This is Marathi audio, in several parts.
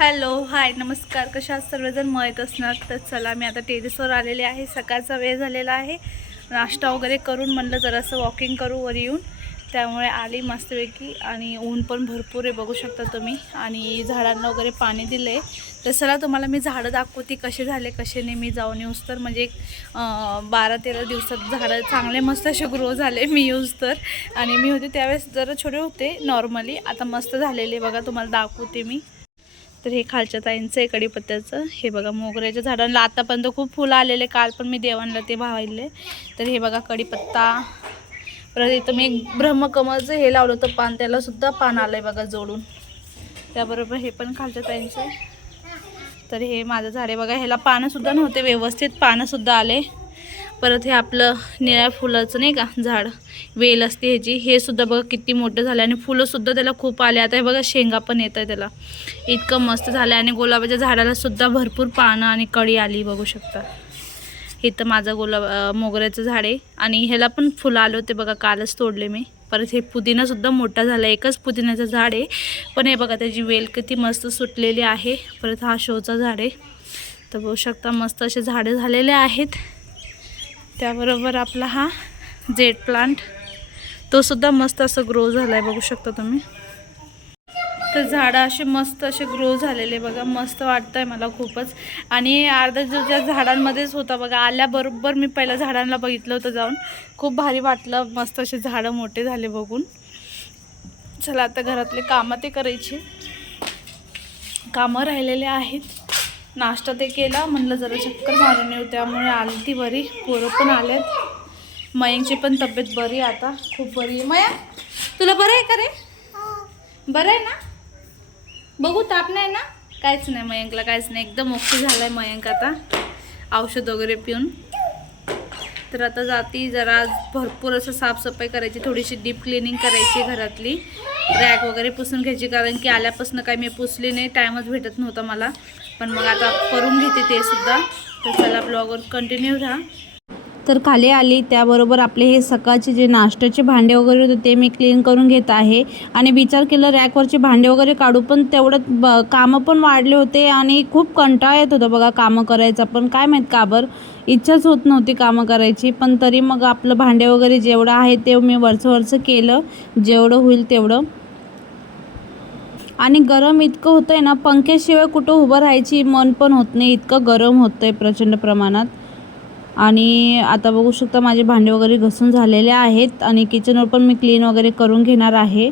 हॅलो हाय नमस्कार. कशा आहात? सर्वजण मयत असणार. तर चला मी आता टेरेसवर आलेले आहे. सकाळचा वेळ झालेला आहे. नाश्ता वगैरे करून म्हणलं जरासं वॉकिंग करू वर येऊन. त्यामुळे आली मस्तपैकी आणि ऊन पण भरपूर आहे बघू शकता तुम्ही. आणि झाडांना वगैरे पाणी दिलं आहे तर चला तुम्हाला मी झाडं दाखवते कसे झाले कसे नाही. मी जाऊन यूज तर म्हणजे बारा तेरा दिवसात झाडं चांगले मस्त असे ग्रो झाले मी यूज तर. आणि मी होते त्यावेळेस जरा छोटे होते नॉर्मली आता मस्त झालेले बघा तुम्हाला दाखवते मी. तर हे खालच्या ताईंचं आहे कढीपत्त्याचं. हे बघा मोगऱ्याच्या झाडांना आतापर्यंत खूप फुलं आलेले काल पण मी देवांना ते भावायले तर हे बघा कढीपत्ता. परत इथं मी एक ब्रह्मकमलचं हे लावलं होतं पान त्यालासुद्धा पान आलं आहे बघा जोडून. त्याबरोबर हे पण खालच्या ताईंचं तर हे माझं झाड आहे बघा ह्याला पानंसुद्धा नव्हते व्यवस्थित पानंसुद्धा आले. परत हे आपलं निळ्या फुलाचं नाही का झाड वेल असते ह्याची. हे सुद्धा बघा किती मोठं झालं आणि फुलंसुद्धा त्याला खूप आले. आता हे बघा शेंगा पण येत आहे त्याला. इतकं मस्त झालं आणि गुलाबाच्या झाडाला सुद्धा भरपूर पानं आणि कळी आली बघू शकता. तर माझं गुलाब मोगऱ्याचं झाड आहे. आणि ह्याला पण फुलं आले होते बघा कालच तोडले मी. परत हे पुदिनासुद्धा मोठा झाला. एकच पुदिन्याचं झाड आहे. पण हे बघा त्याची वेल किती मस्त सुटलेली आहे. परत हा शोचा झाड आहे. तर बघू शकता मस्त असे झाडे झालेले आहेत. त्याबरोबर आपला हा जेट प्लांट तो सुद्धा मस्त असं ग्रो झाला आहे बघू शकता तुम्ही. तर झाडं असे मस्त असे ग्रो झालेले बघा मस्त वाटतं आहे मला खूपच. आणि अर्धा जो ज्या झाडांमध्येच होता बघा आल्याबरोबर मी पहिल्या झाडांना बघितलं होतं जाऊन. खूप भारी वाटलं मस्त असे झाडं मोठे झाले बघून. चला आता घरातले कामं ते करायची. कामं राहिलेले आहेत. नाश्ता ते केला. म्हणलं जरा चक्कर मारून येऊ. त्यामुळे आली ती बरी. पोरं पण आलेत. मयंकची पण तब्येत बरी आहे आता. खूप बरी आहे. मया तुला बरं आहे का रे? बरं आहे ना? बघू ताप नाही ना? काहीच नाही मयंकला काहीच नाही. एकदम ओके झालं आहे मयंक आता. औषध वगैरे पिऊन. तर आता जाती. जरा भरपूर असं साफसफाई करायची. थोडीशी डीप क्लिनिंग करायची घरातली. रॅक वगैरे पुसून घ्यायची कारण की आल्यापासून काही मी पुसली नाही टाईमच भेटत नव्हता मला. पण मग आता करून घेते ते सुद्धा. तर चला ब्लॉगवर कंटिन्यू राहा. तर खाली आली त्याबरोबर आपले हे सकाळचे जे नाश्त्याचे भांडे वगैरे होते ते मी क्लीन करून घेत आहे. आणि विचार केलं रॅकवरचे भांडे वगैरे काढू पण तेवढ्यात ब कामं पण वाढले होते आणि खूप कंटाळा येत होता बघा कामं करायचा. पण काय माहीत का बरं? इच्छाच होत नव्हती कामं करायची पण तरी मग आपलं भांडे वगैरे जेवढं आहे ते मी वरचं वरचं केलं. जेवढं होईल तेवढं. आणि गरम इतकं होतं आहे ना पंख्याशिवाय कुठं उभं राहायची मन पण होत नाही. इतकं गरम होतं आहे प्रचंड प्रमाणात. आणि आता बघू शकता माझे भांडे वगैरे घसून झालेले आहेत आणि किचनवर पण मी क्लीन वगैरे करून घेणार आहे.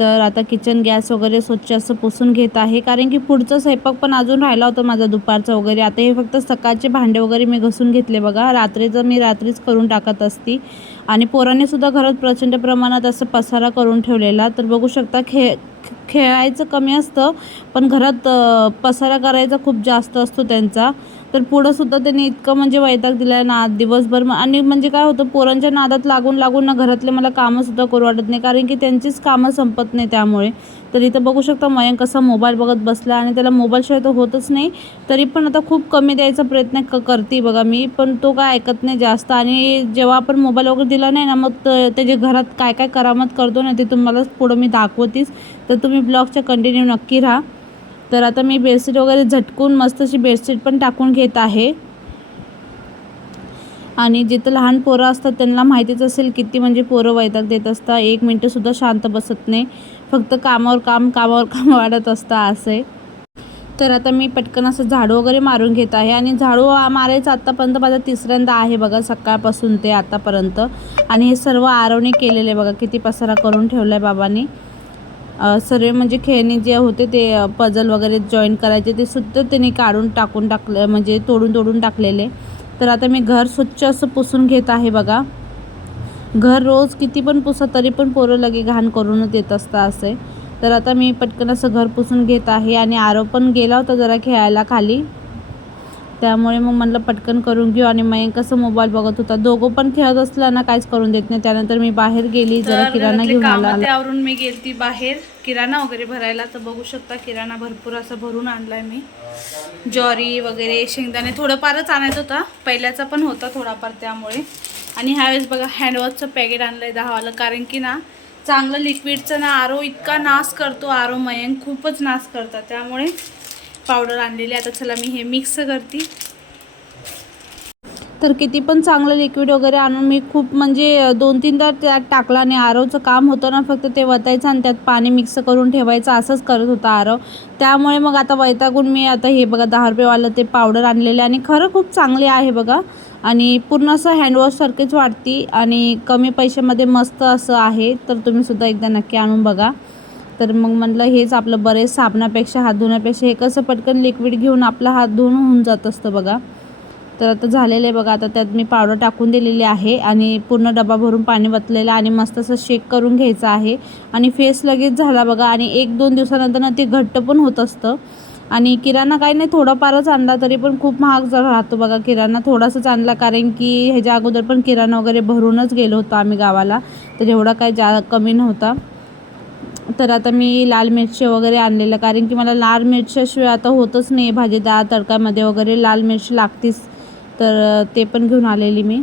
तर आता किचन गॅस वगैरे स्वच्छ असं पुसून घेत आहे. कारण की पुढचा स्वयंपाक पण अजून राहिला होता माझा दुपारचा वगैरे. आता हे फक्त सकाळचे भांडे वगैरे मी घसून घेतले बघा. रात्रीचं मी रात्रीच करून टाकत असती. आणि पोरांनी सुद्धा घरात प्रचंड प्रमाणात असं पसारा करून ठेवलेला. तर बघू शकता खे खेळायचं कमी असतं पण घरात पसारा करायचा खूप जास्त असतो त्यांचा. तर पुढं सुद्धा त्यांनी इतकं म्हणजे वैताग दिला ना दिवसभर आणि म्हणजे काय होतं पोरांच्या नादात लागून लागून ना घरातले मला कामंसुद्धा करू वाटत नाही. कारण की त्यांचीच कामं संपत नाही त्यामुळे. तर इथं बघू शकता मयंक कसा मोबाईल बघत बसला आणि त्याला मोबाईलशिवाय तर होतच नाही. तरी पण आता खूप कमी द्यायचा प्रयत्न क करते बघा मी पण तो काय ऐकत नाही जास्त. आणि जेव्हा आपण मोबाईल वगैरे दिला नाही ना मग त्याचे त्याच्या घरात काय काय करामत करतो ना ते तुम्हाला पुढं मी दाखवतीच तर तुम्ही ब्लॉगच्या कंटिन्यू नक्की राहा. तर आता मी बेडशीट वगैरे झटकून मस्त अशी बेडशीट पण टाकून घेत आहे. आणि जिथं लहान पोरं असतात त्यांना माहितीच असेल किती म्हणजे पोरं वैताग देत असतात. एक मिनटंसुद्धा शांत बसत नाही. फक्त कामावर काम कामावर काम वाढत असतं असे. तर आता मी पटकन असं झाडू वगैरे मारून घेत आहे. आणि झाडू मारायचं आत्तापर्यंत माझा तिसऱ्यांदा आहे बघा सकाळपासून ते आतापर्यंत. आणि हे सर्व आरवणी केलेले बघा किती पसारा करून ठेवला आहे बाबांनी. सर्व म्हणजे खेळणी जे होते ते पजल वगैरे जॉईन करायचे ते सुद्धा त्यांनी काढून टाकून टाकलं म्हणजे तोडून तोडून टाकलेले. तर आता मी घर स्वच्छ असं पुसून घेत आहे बघा. घर रोज किती पण पुसा तरी पण पोरं लगे घाण करूनच येत असतं असे. तर आता मी पटकन असं घर पुसून घेत आहे आणि आरो पण गेला होता जरा खेळायला खाली. त्यामुळे मग म्हणलं पटकन करून घेऊ. आणि मयंक कसं मोबाईल बघत होता. दोघं पण खेळत असला ना काहीच करून देत नाही. त्यानंतर मी बाहेर गेली. जरा किराणा घेऊन आला. ते आवरून मी गेलती बाहेर. किराणा वगैरे भरायला. तर बघू शकता किराणा भरपूर असा भरून आणलाय मी. ज्वारी वगैरे शेंगदाणे थोडंफारच आणायचं होता. पहिल्याचा पण होता थोडाफार त्यामुळे. आणि ह्यावेळेस बघा हँडवॉशचं पॅकेट आणलंय दहावालं. कारण की ना चांगलं लिक्विडचं ना आरो इतका नाश करतो. आरो मयंक खूपच नाश करतात. त्यामुळे पावडर आणलेली आता चला मी हे मिक्स करते. तर किती पण चांगलं लिक्विड वगैरे आणून मी खूप म्हणजे दोन तीनदा त्यात टाकला आणि आरवचं काम होतं ना फक्त ते वतायचं आणि त्यात पाणी मिक्स करून ठेवायचं असंच करत होता आरव. त्यामुळे मग आता वैतागून मी आता हे बघा दहा रुपयेवालं ते पावडर आणलेलं आणि खरं खूप चांगले आहे बघा. आणि पूर्ण असं हँडवॉशसारखेच वाटते आणि कमी पैशामध्ये मस्त असं आहे. तर तुम्ही सुद्धा एकदा नक्की आणून बघा. तर मग म्हटलं हेच आपलं बरेच साबणापेक्षा हात धुण्यापेक्षा हे कसं पटकन लिक्विड घेऊन आपला हात धुवून होऊन जात असतं बघा. तर आता झालेलं आहे बघा आता त्यात मी पावडर टाकून दिलेली आहे आणि पूर्ण डबा भरून पाणी वतलेलं आणि मस्त असं शेक करून घ्यायचं आहे. आणि फेस लगेच झाला बघा आणि एक दोन दिवसानंतर ना ते घट्ट पण होत असतं. आणि किराणा काही नाही थोडाफारच आणला तरी पण खूप महाग जर राहतो बघा किराणा थोडासाच आणला कारण की ह्याच्या अगोदर पण किराणा वगैरे भरूनच गेलो होतो आम्ही गावाला. तर एवढा काही जा कमी नव्हता. तर आता मी लाल मिरची वगैरे आणलेलं कारण की मला लाल मिरच्याशिवाय आता होतच नाही भाजी तडकामध्ये वगैरे लाल मिरची लागतीच. तर ते पण घेऊन आलेली मी.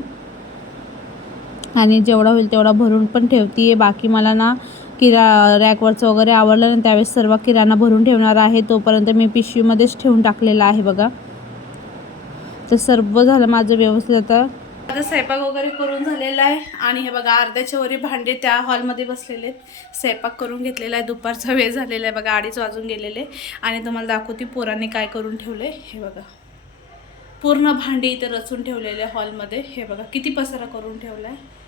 आणि जेवढा होईल तेवढा भरून पण ठेवते आहे बाकी मला ना किरा रॅकवरचं वगैरे आवडलं ना त्यावेळेस सर्व किराणा भरून ठेवणार आहे. तोपर्यंत मी पिशवीमध्येच ठेवून टाकलेला आहे बघा. तर सर्व झालं माझं व्यवस्थित आता. आता स्वयंपाक वगैरे करून झालेला आहे आणि हे बघा अर्ध्याच्या वरी भांडे त्या हॉलमध्ये बसलेले आहेत. स्वयंपाक करून घेतलेला आहे. दुपारचा वेळ झालेला आहे. बघा अडीच वाजून गेलेले आणि तुम्हाला दाखवते पोरांनी काय करून ठेवले हे बघा. पूर्ण भांडी इथे रचून ठेवलेले आहे हॉलमध्ये. हे बघा किती पसारा करून ठेवला आहे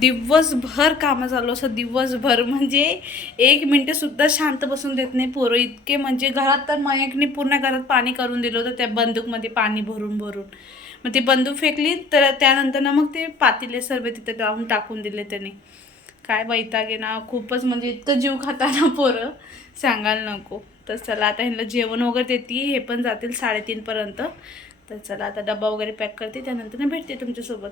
दिवसभर कामं चालू असं दिवसभर म्हणजे एक मिनटं सुद्धा शांत बसून देत नाही पोरं. इतके म्हणजे घरात तर मयकने पूर्ण घरात पाणी करून दिलं होतं त्या बंदूकमध्ये पाणी भरून भरून. मग ती बंदूक फेकली तर त्यानंतर ना मग ते पातेले सर्व तिथे जाऊन टाकून दिले त्याने. काय वैतागे ना. खूपच म्हणजे इतकं जीव खाताना पोरं. सांगायला नको. तर चला आता ह्यांना जेवण वगैरे देते. हे पण जातील साडेतीनपर्यंत तर चला आता डबा वगैरे पॅक करते. त्यानंतर ना भेटते तुमच्यासोबत.